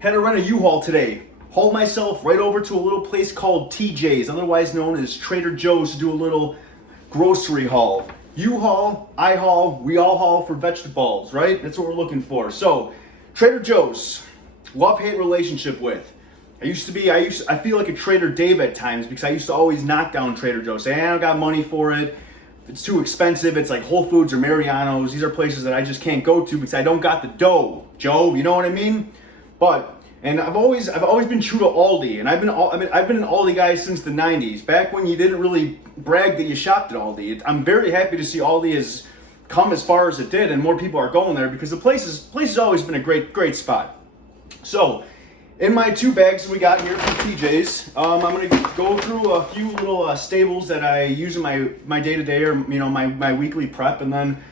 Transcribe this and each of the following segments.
Had to rent a U-Haul today. Hauled myself right over to a little place called TJ's, otherwise known as Trader Joe's, to do a little grocery haul. You haul, I haul, we all haul for vegetables, right? That's what we're looking for. So, Trader Joe's, love-hate relationship with. I feel like a Trader Dave at times because I used to always knock down Trader Joe's. Say, I don't got money for it. It's too expensive. It's like Whole Foods or Mariano's. These are places that I just can't go to because I don't got the dough, Joe. You know what I mean? And I've always been true to Aldi, and I've been an Aldi guy since the 90s, back when you didn't really brag that you shopped at Aldi. I'm very happy to see Aldi has come as far as it did, and more people are going there because the place has always been a great spot. So, in my 2 bags we got here from TJ's, I'm gonna go through a few little staples that I use in my day-to-day or my weekly prep, and then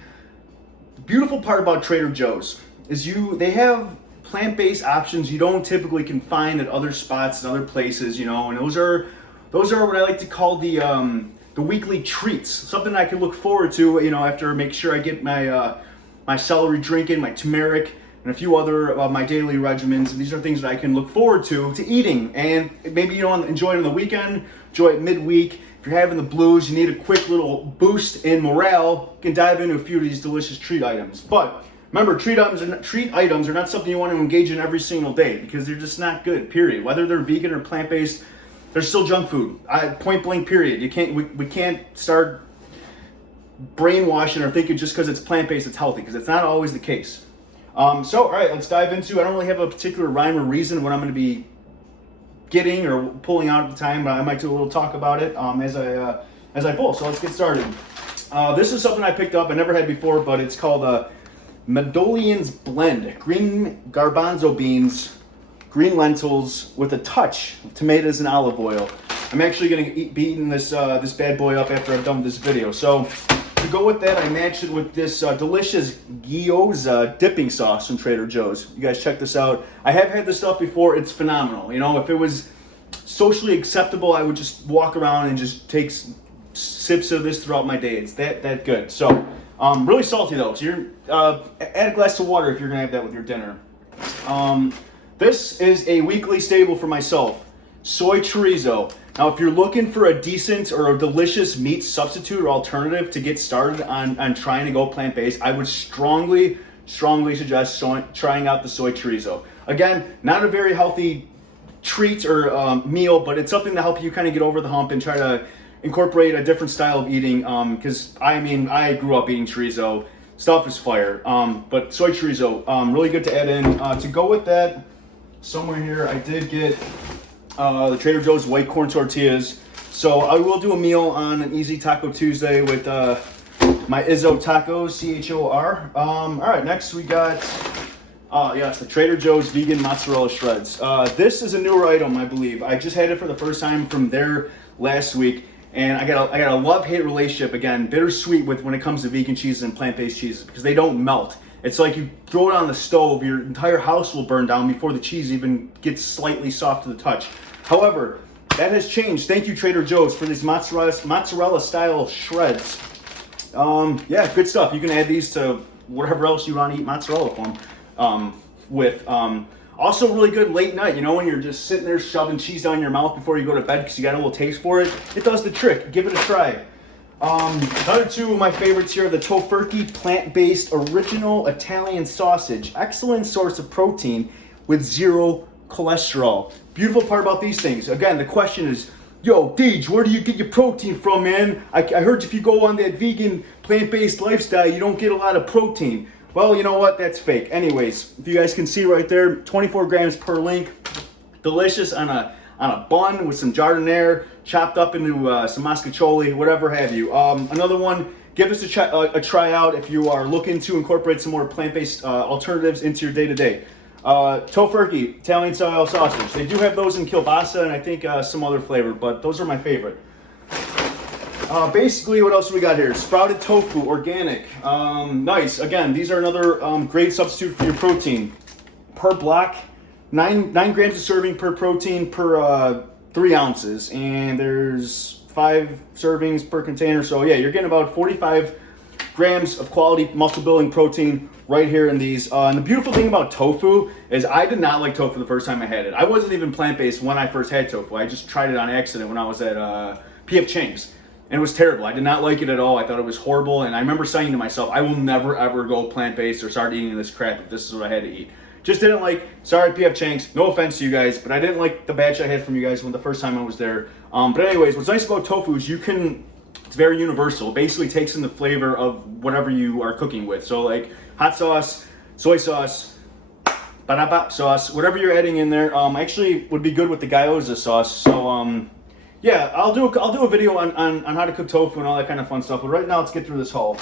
the beautiful part about Trader Joe's is they have plant-based options you don't typically can find at other spots and other places, and those are what I like to call the weekly treats, something I can look forward to, after make sure I get my celery drink in, my turmeric, and a few other of my daily regimens. And these are things that I can look forward to eating, and maybe enjoy it on the weekend, enjoy it midweek. If you're having the blues, you need a quick little boost in morale, you can dive into a few of these delicious treat items. But remember, treat items are not something you want to engage in every single day because they're just not good, period. Whether they're vegan or plant-based, they're still junk food. Point blank, period. We can't start brainwashing or thinking just because it's plant-based it's healthy, because it's not always the case. So, all right, let's dive into. I don't really have a particular rhyme or reason what I'm going to be getting or pulling out at the time, but I might do a little talk about it as I pull. So let's get started. This is something I picked up. I never had before, but it's called Medallion's Blend. Green garbanzo beans, green lentils with a touch of tomatoes and olive oil. I'm actually going to be eating this bad boy up after I've done this video. So to go with that, I matched it with this delicious gyoza dipping sauce from Trader Joe's. You guys check this out. I have had this stuff before. It's phenomenal. If it was socially acceptable, I would just walk around and just take sips of this throughout my day. It's that good. So really salty though. So you're add a glass of water if you're gonna have that with your dinner. This is a weekly staple for myself. Soy Chorizo. Now, if you're looking for a decent or a delicious meat substitute or alternative to get started on trying to go plant-based, I would strongly suggest trying out the Soy Chorizo. Again, not a very healthy treat or meal, but it's something to help you kind of get over the hump and try to incorporate a different style of eating. Because I grew up eating chorizo. Stuff is fire. But Soy Chorizo, really good to add in. To go with that, somewhere here I did get the Trader Joe's white corn tortillas. So I will do a meal on an Easy Taco Tuesday with my Izzo Tacos, CHOR. All right, next we got, yes, the Trader Joe's vegan mozzarella shreds. This is a newer item, I believe. I just had it for the first time from there last week. And I got a love-hate relationship, again, bittersweet when it comes to vegan cheeses and plant-based cheeses because they don't melt. It's like you throw it on the stove, your entire house will burn down before the cheese even gets slightly soft to the touch. However, that has changed. Thank you, Trader Joe's, for these mozzarella-style shreds. Yeah, good stuff. You can add these to whatever else you want to eat mozzarella with. Also really good late night, when you're just sitting there shoving cheese down your mouth before you go to bed because you got a little taste for it. It does the trick. Give it a try. Another 2 of my favorites here are the Tofurky plant-based original Italian sausage. Excellent source of protein with 0 cholesterol. Beautiful part about these things. Again, the question is, yo, Deej, where do you get your protein from, man? I heard if you go on that vegan plant-based lifestyle, you don't get a lot of protein. Well, you know what? That's fake. Anyways, if you guys can see right there, 24 grams per link. Delicious on a bun with some giardiniera, chopped up into some mascacholi, whatever have you. Another one, give this a try out if you are looking to incorporate some more plant-based alternatives into your day-to-day. Tofurky, Italian style sausage. They do have those in kielbasa and I think some other flavor, but those are my favorite. Basically, what else do we got here? Sprouted tofu, organic. Nice. Again, these are another great substitute for your protein. Per block, 9 grams of serving per protein per 3 ounces. And there's 5 servings per container. So yeah, you're getting about 45 grams of quality muscle building protein right here in these. And the beautiful thing about tofu is I did not like tofu the first time I had it. I wasn't even plant-based when I first had tofu. I just tried it on accident when I was at P.F. Chang's. And it was terrible. I did not like it at all. I thought it was horrible. And I remember saying to myself, I will never ever go plant-based or start eating this crap if this is what I had to eat. Just didn't like, sorry P.F. Chang's, no offense to you guys, but I didn't like the batch I had from you guys when the first time I was there. But anyways, what's nice about tofu is it's very universal. It basically takes in the flavor of whatever you are cooking with. So like hot sauce, soy sauce, badabap sauce, whatever you're adding in there, actually would be good with the gyoza sauce. So yeah, I'll do a video on how to cook tofu and all that kind of fun stuff. But right now, let's get through this haul.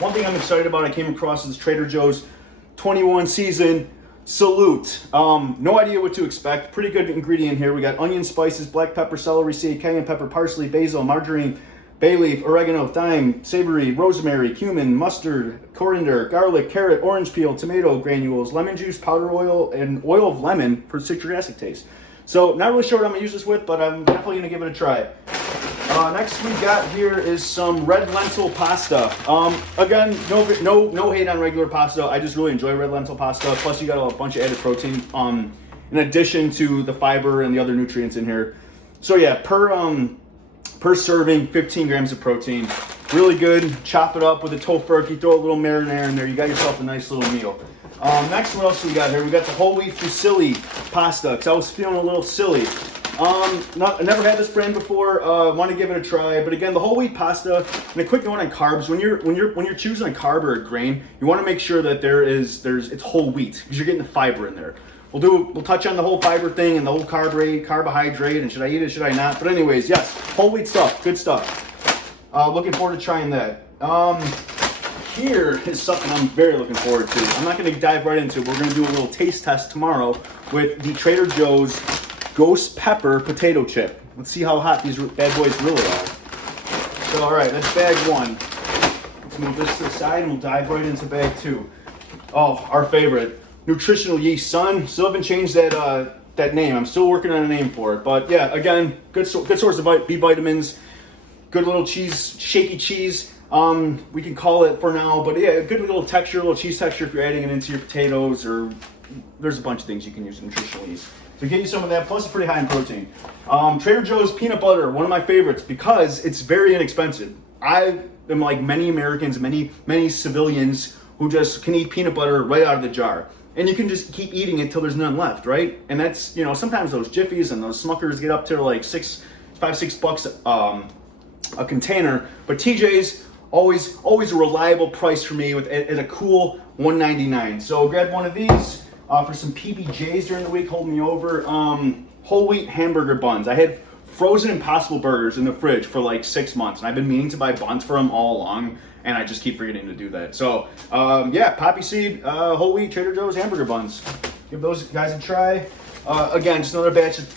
One thing I'm excited about, I came across is Trader Joe's 21 season salute. No idea what to expect. Pretty good ingredient here. We got onion, spices, black pepper, celery seed, cayenne pepper, parsley, basil, margarine, bay leaf, oregano, thyme, savory, rosemary, cumin, mustard, coriander, garlic, carrot, orange peel, tomato granules, lemon juice, powder oil, and oil of lemon for citric acid taste. So not really sure what I'm gonna use this with, but I'm definitely gonna give it a try. Next we got here is some red lentil pasta. Again, no hate on regular pasta. I just really enjoy red lentil pasta. Plus you got a bunch of added protein in addition to the fiber and the other nutrients in here. So yeah, per serving, 15 grams of protein. Really good. Chop it up with a Tofurky, throw a little marinara in there. You got yourself a nice little meal. Next, what else we got here? We got the whole wheat fusilli pasta, because I was feeling a little silly. I never had this brand before. Want to give it a try, but again, the whole wheat pasta. And a quick note on carbs: when you're choosing a carb or a grain, you want to make sure that it's whole wheat, because you're getting the fiber in there. We'll touch on the whole fiber thing and the whole carbohydrate, and should I eat it, should I not? But anyways, yes, whole wheat stuff, good stuff. Looking forward to trying that. Here is something I'm very looking forward to. I'm not going to dive right into it. We're going to do a little taste test tomorrow with the Trader Joe's Ghost Pepper Potato Chip. Let's see how hot these bad boys really are. So, all right, that's bag one. Let's move this to the side and we'll dive right into bag two. Oh, our favorite, nutritional yeast, son. Still haven't changed that name. I'm still working on a name for it. But yeah, again, good source of B vitamins. Good little cheese, shaky cheese. We can call it for now, but yeah, a good little texture, a little cheese texture if you're adding it into your potatoes, or there's a bunch of things you can use nutritional yeast. So get you some of that, plus it's pretty high in protein. Trader Joe's peanut butter, one of my favorites because it's very inexpensive. I am like many Americans, many civilians who just can eat peanut butter right out of the jar. And you can just keep eating it till there's none left, right? And that's, sometimes those Jiffies and those Smuckers get up to like $5-6 a container, but TJ's always a reliable price for me at a cool $1.99. So grab one of these for some PBJs during the week. Hold me over. Whole wheat hamburger buns. I had frozen Impossible burgers in the fridge for like 6 months, and I've been meaning to buy buns for them all along, and I just keep forgetting to do that. So yeah, poppy seed, whole wheat Trader Joe's hamburger buns. Give those guys a try. Again, just another batch of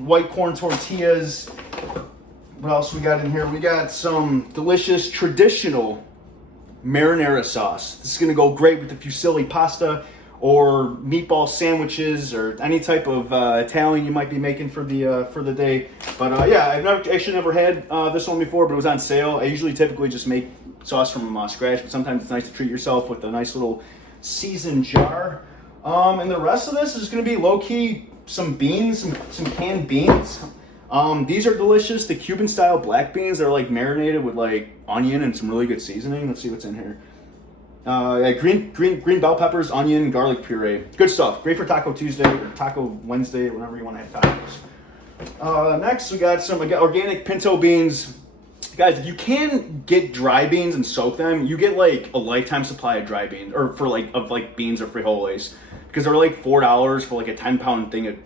white corn tortillas. What else we got in here? We got some delicious traditional marinara sauce. This is going to go great with the fusilli pasta or meatball sandwiches or any type of Italian you might be making for the day. But yeah, I've never had this one before, but it was on sale. I typically just make sauce from scratch, but sometimes it's nice to treat yourself with a nice little seasoned jar. And the rest of this is going to be low-key some beans, some canned beans. These are delicious. The Cuban style black beans, they're like marinated with like onion and some really good seasoning. Let's see what's in here. Yeah, green bell peppers, onion, garlic puree. Good stuff. Great for Taco Tuesday or Taco Wednesday, whenever you want to have tacos. Next, we got some organic pinto beans. Guys, if you can get dry beans and soak them, you get like a lifetime supply of dry beans, or of beans or frijoles, because they're like $4 for like a 10-pound thing of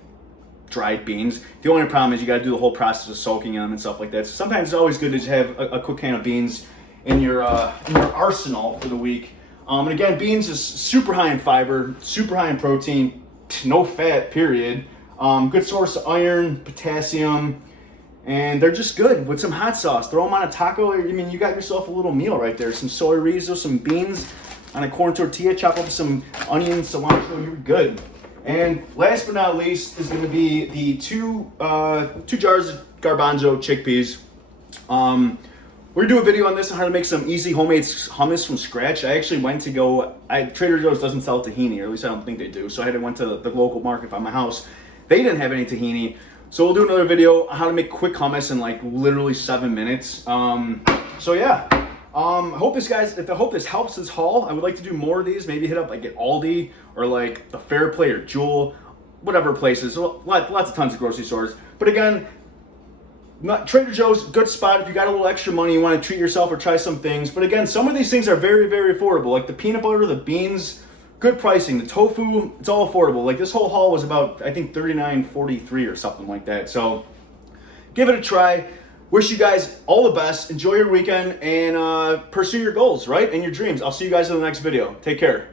dried beans. The only problem is you got to do the whole process of soaking them and stuff like that. So sometimes it's always good to just have a quick can of beans in your arsenal for the week. And again, beans is super high in fiber, super high in protein, no fat, period. Good source of iron, potassium, and they're just good with some hot sauce. Throw them on a taco. I mean, you got yourself a little meal right there. Some soy chorizo, some beans on a corn tortilla, chop up some onion, cilantro, you're good. And last but not least is going to be the two jars of garbanzo chickpeas. We're gonna do a video on this on how to make some easy homemade hummus from scratch. I actually went to go, Trader Joe's doesn't sell tahini, or at least I don't think they do. So I went to the local market by my house. They didn't have any tahini. So we'll do another video on how to make quick hummus in like literally 7 minutes. So yeah, I hope this helps this haul. I would like to do more of these. Maybe hit up like at Aldi or like the Fair Play or Jewel, whatever places. So lots of tons of grocery stores. But again, Trader Joe's, good spot if you got a little extra money, you want to treat yourself or try some things. But again, some of these things are very, very affordable. Like the peanut butter, the beans, good pricing. The tofu, it's all affordable. Like this whole haul was about, I think, $39.43 or something like that. So give it a try. Wish you guys all the best. Enjoy your weekend and pursue your goals, right? And your dreams. I'll see you guys in the next video. Take care.